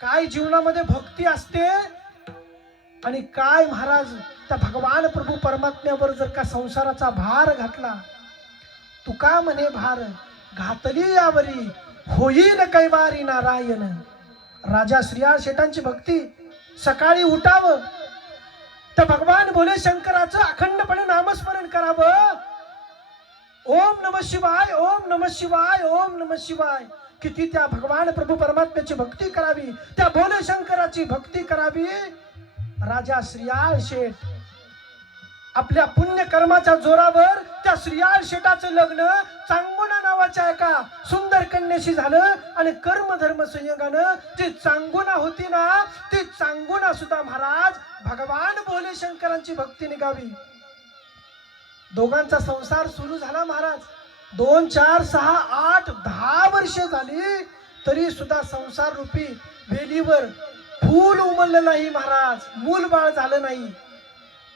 काय जीवनामध्ये भक्ती असते आणि काय महाराज त्या भगवान प्रभू परमात्म्यावर जर का संसाराचा भार घातला, तुका म्हणे भार घातली यावरी होईल कैवारी नारायण. राजा श्रीयाळ शेठांची भक्ती, सकाळी उठावं तर भगवान भोले शंकराचं अखंडपणे नामस्मरण करावं. ओम नमः शिवाय, ओम नमः शिवाय, ओम नमः शिवाय. किती त्या भगवान प्रभू परमात्म्याची भक्ती करावी, त्या भोले शंकराची भक्ती करावी. राजा श्रीयाळ शेठ आपल्या पुण्य कर्माच्या जोरावर त्या श्रीयाळ शेठाचं लग्न चांगुणा नावाच्या एका सुंदर कन्याशी झालं आणि कर्मधर्म संयोगानं ती चांगुणा होती ना, ती चांगुणा सुद्धा महाराज भगवान भोले शंकरांची भक्ती निघावी. दोघांचा संसार सुरू झाला महाराज. 2, 4, 6, 8, 10 वर्ष झाली तरी सुद्धा संसार रूपी वेलीवर फूल उमललं नाही महाराज, मूलबाळ झालं नाही.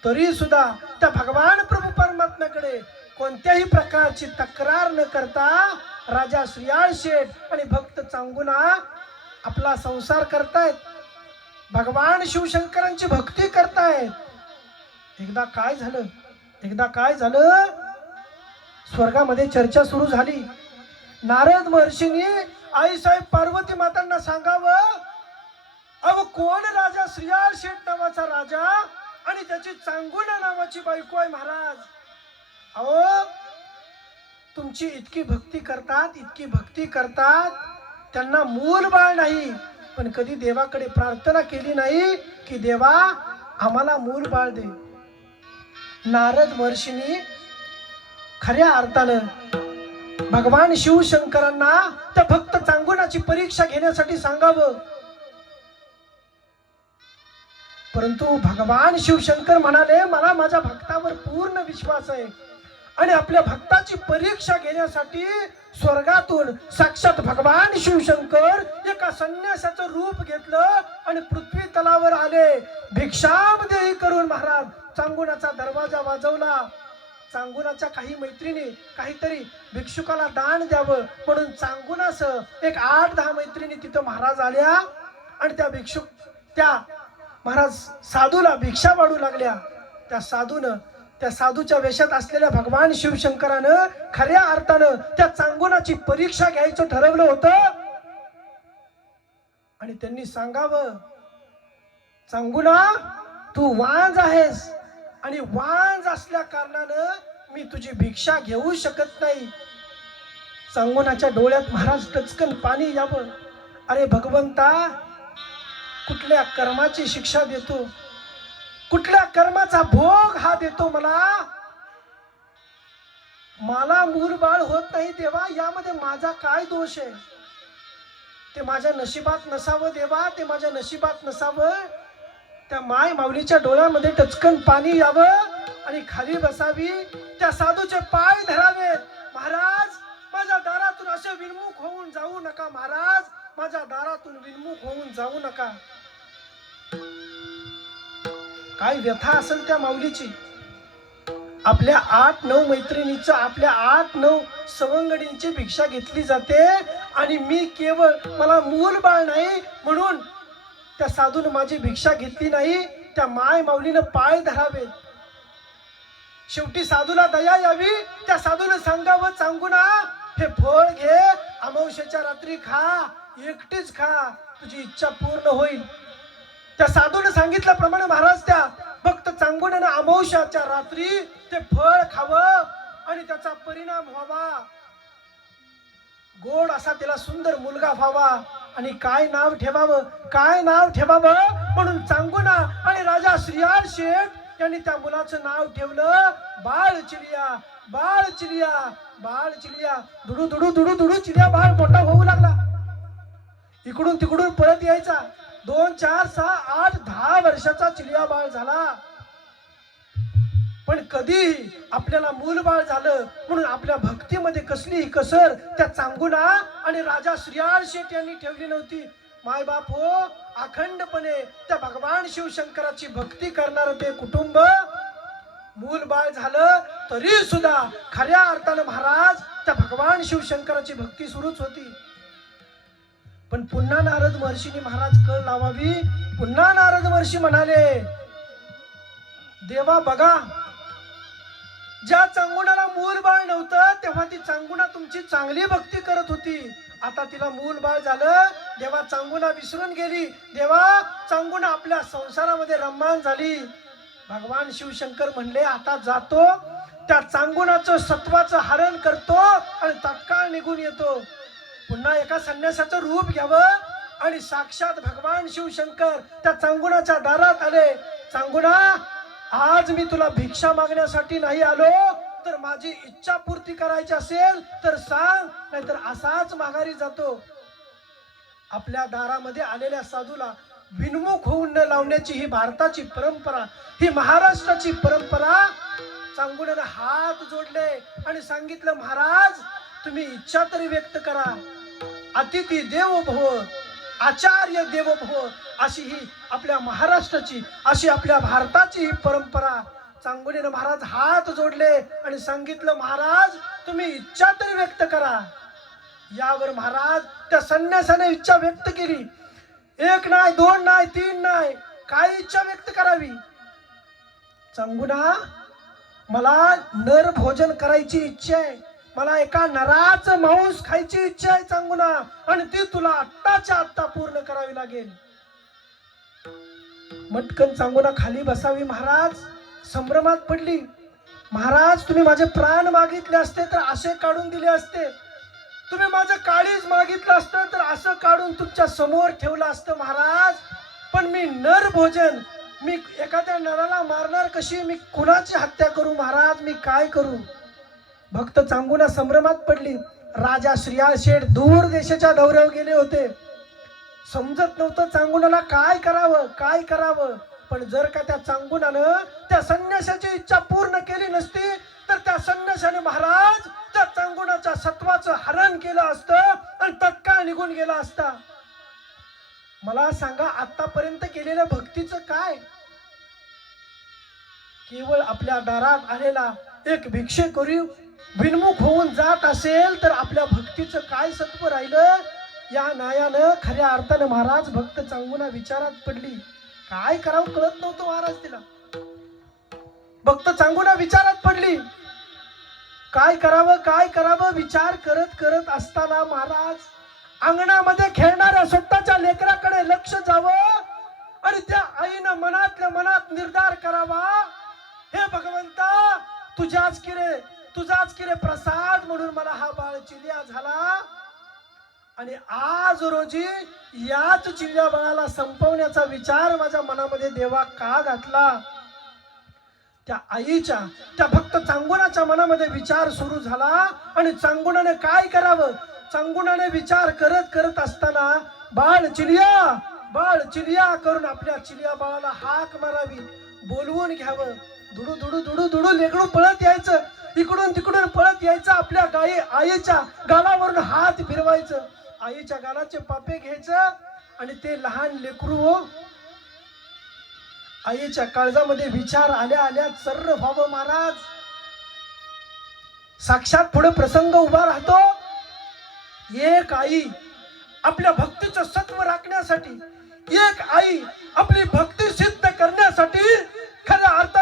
तरी सुद्धा त्या भगवान प्रभू परमात्म्याकडे कोणत्याही प्रकारची तक्रार न करता राजा श्रीयाळ शेठ आणि भक्त चांगुणा आपला संसार करतायत, भगवान शिवशंकरांची भक्ती करतायत. एकदा काय झालं, स्वर्गामध्ये चर्चा सुरू झाली. नारद महर्षींनी आईसाहेब पार्वती मातांना सांगावं, अव कोण राजा श्रीयाळ शेठ नावाचा राजा आणि त्याची चांगुणा नावाची बायको आहे महाराज. अहो तुमची इतकी भक्ती करतात, त्यांना मूल बाळ नाही, पण कधी देवाकडे प्रार्थना केली नाही की देवा आम्हाला मूल बाळ दे. नारद महर्षींनी खऱ्या अर्थानं भगवान शिवशंकरांना त्या भक्त चांगुणाची परीक्षा घेण्यासाठी सांगावं. परंतु भगवान शिवशंकर म्हणाले, मला माझ्या भक्तावर पूर्ण विश्वास आहे आणि आपल्या भक्ताची परीक्षा घेण्यासाठी स्वर्गातून साक्षात भगवान शिवशंकर एका संन्यासाचं रूप घेतलं आणि पृथ्वी तलावर आले. भिक्षामदेही करून महाराज चांगुणाचा दरवाजा वाजवला. चांगुणाच्या काही मैत्रिणी काहीतरी भिक्षुकाला दान द्यावं म्हणून चांगुणासह एक 8-10 मैत्रिणी तिथं महाराज आल्या आणि त्या महाराज साधूला भिक्षा वाढू लागल्या. त्या साधूच्या वेशात असलेल्या भगवान शिवशंकरानं खऱ्या अर्थानं त्या चांगुणाची परीक्षा घ्यायचं ठरवलं होतं आणि त्यांनी सांगावं, चांगुणा तू वांज आहेस आणि वांज असल्या कारणानं मी तुझी भिक्षा घेऊ शकत नाही. चांगुणाच्या डोळ्यात महाराज टचकन पाणी यावं. अरे भगवंता, कुठल्या कर्माची शिक्षा देतो, कुठल्या कर्माचा भोग हा देतो मला मूल बाळ होत नाही देवा, यामध्ये माझा काय दोष आहे? ते माझ्या नशिबात नसावं देवा, ते माझ्या नशिबात नसावं. त्या माय माऊलीच्या डोळ्यामध्ये टचकन पाणी यावं आणि खाली बसावी, त्या साधूचे पाय धरावेत. महाराज माझ्या दारातून असे विनमुख होऊन जाऊ नका, महाराज माझ्या दारातून विनमुख होऊन जाऊ नका. काय व्यथा असेल त्या माऊलीची. आपल्या 8-9 मैत्रिणीचं, आपल्या 8-9 सवंगडींची भिक्षा घेतली जाते आणि मी केवळ मला मूल बाळ नाही म्हणून त्या साधून माझी भिक्षा घेतली नाही. त्या माय माऊलीनं पाय धरावे. शेवटी साधूला दया यावी. त्या साधूने सांगावं, चांगुणा हे फळ घे, अमावस्येच्या रात्री खा, एकटीच खा, तुझी इच्छा पूर्ण होईल. त्या साधूने सांगितल्याप्रमाणे महाराज त्या भक्त चांगुणाने अमावस्याच्या रात्री ते फळ खावं आणि त्याचा परिणाम व्हावा, गोड असा त्याला सुंदर मुलगा व्हावा. आणि काय नाव ठेवावं म्हणून चांगुणा आणि राजा श्रीयाळ शेठ यांनी त्या मुलाचं नाव ठेवलं बाळचिलिया. दुडू दुडू दुडू दुडू चिलिया बाळ मोठा होऊ लागला. इकडून तिकडून पळत यायचा. 2, 4, 6, 8, 10 वर्षाचा चिलिया बाळ झाला. पण कधी आपल्याला मूलबाळ झालं म्हणून आपल्या भक्तीमध्ये कसलीही कसर त्या चांगुणा आणि राजा श्रीयाळ शेठ यांनी ठेवली नव्हती. माय बाप हो, अखंडपणे त्या भगवान शिवशंकराची भक्ती करणारं ते कुटुंब मूलबाळ झालं तरी सुद्धा खऱ्या अर्थानं महाराज त्या भगवान शिवशंकराची भक्ती सुरूच होती. पण पुन्हा नारद महर्षींनी महाराज कळ लावावी. पुन्हा नारद महर्षी म्हणाले, देवा बघा, ज्या चांगुणाला मूल बाळ नव्हतं तेव्हा ती चांगुणा तुमची चांगली भक्ती करत होती. आता तिला मूल बाळ झालं, देवा चांगुणा विसरून गेली. देवा चांगुणा आपल्या संसारामध्ये रम्मान झाली. भगवान शिवशंकर म्हणले, आता जातो, त्या चांगुणाचं सत्वाचं हरण करतो आणि तत्काळ निघून येतो. पुन्हा एका संन्यासाचं रूप घ्यावं आणि साक्षात भगवान शिवशंकर त्या चांगुणाच्या दारात आले. चांगुणा, आज मी तुला भिक्षा मागण्यासाठी नाही आलो, तर माझी इच्छा पूर्ती करायची असेल तर सांग, नाहीतर असाच माघारी जातो. आपल्या दारामध्ये आलेल्या साधूला विनमुख होऊन न लावण्याची ही भारताची परंपरा, ही महाराष्ट्राची परंपरा. चांगुणाने हात जोडले आणि सांगितलं, महाराज तुम्ही इच्छा तरी व्यक्त करा. अतिथी देवो भव, आचार्य देवो भव, अशी ही आपल्या महाराष्ट्राची, अशी आपल्या भारताची ही परंपरा. चांगुणेने महाराज हात जोडले आणि सांगितलं, महाराज तुम्ही इच्छा तरी व्यक्त करा. यावर महाराज त्या संन्यासाने इच्छा व्यक्त केली. एक नाही, दोन नाही, तीन नाही, काय इच्छा व्यक्त करावी? चांगुणा, मला नर भोजन करायची इच्छा आहे, मला एका नराचं मांस खायची इच्छा आहे चांगुणा, आणि ती तुला आत्ताच्या आत्ता पूर्ण करावी लागेल. मटकन चांगुणा खाली बसावी. महाराज संभ्रमात पडली. महाराज तुम्ही माझे प्राण मागितले असते तर असे काढून दिले असते, तुम्ही माझं काळीज मागितलं असतं तर असं काढून तुमच्या समोर ठेवलं असतं महाराज. पण मी नर भोजन, मी एखाद्या नराला मारणार कशी, मी कुणाची हत्या करू महाराज, मी काय करू? भक्त चांगुणा संभ्रमात पडली. राजा श्रीयाळ शेठ दूर देशाच्या दौऱ्यावर गेले होते. समजत नव्हतं चांगुणाला काय करावं, काय करावं. पण जर का त्या चांगुणानं त्या संन्यासाची इच्छा पूर्ण केली नसती तर त्या संन्यासाने महाराज त्या चांगुणाच्या सत्वाचं हरण केलं असतं आणि तत्काळ निघून गेला असता. मला सांगा, आतापर्यंत केलेल्या भक्तीचं काय? केवळ आपल्या दारात आलेला एक भिक्षेकरू विनमुख होऊन जात असेल तर आपल्या भक्तीचं काय सत्व राहिलं? या नायानं खऱ्या अर्थानं महाराज भक्त चांगुणा विचारात पडली. काय करावं कळत नव्हतं महाराज तिला. भक्त चांगुणा विचारात पडली. काय करावं, काय करावं विचार करत करत असताना महाराज अंगणामध्ये खेळणाऱ्या स्वतःच्या लेकराकडे लक्ष जावं आणि त्या आईनं मनातल्या मनात निर्धार करावा, हे भगवंता तुझाच किरे प्रसाद म्हणून मला हा बाळ चिल्या झाला, आणि आज रोजी याच चिल्या बाळाला संपवण्याचा विचार माझ्या मनामध्ये देवा का घातला? त्या आईच्या, त्या भक्त चांगुणाच्या मनामध्ये विचार सुरू झाला. आणि चांगुणाने काय करावं, चांगुणाने विचार करत करत असताना बाळ चिलिया करून आपल्या चिलिया बाळाला हाक मारावी, बोलवून घ्यावं. दुडू दुडू दुडू दुडू लेकरू पळत यायचं, इकडून तिकडून पळत यायचं. आपल्या आईच्या गालावरून हात फिरवायचं, आईच्या गालाचे पापे घ्यायचं आणि ते लहान लेकरू आईच्या काळजामध्ये विचार आल्या आल्या सर्र व्हावं. महाराज साक्षात पुढे प्रसंग उभा राहतो. एक आई आपल्या भक्तीचं सत्व राखण्यासाठी, एक आई आपली भक्ती सिद्ध करण्यासाठी खऱ्या अर्थाने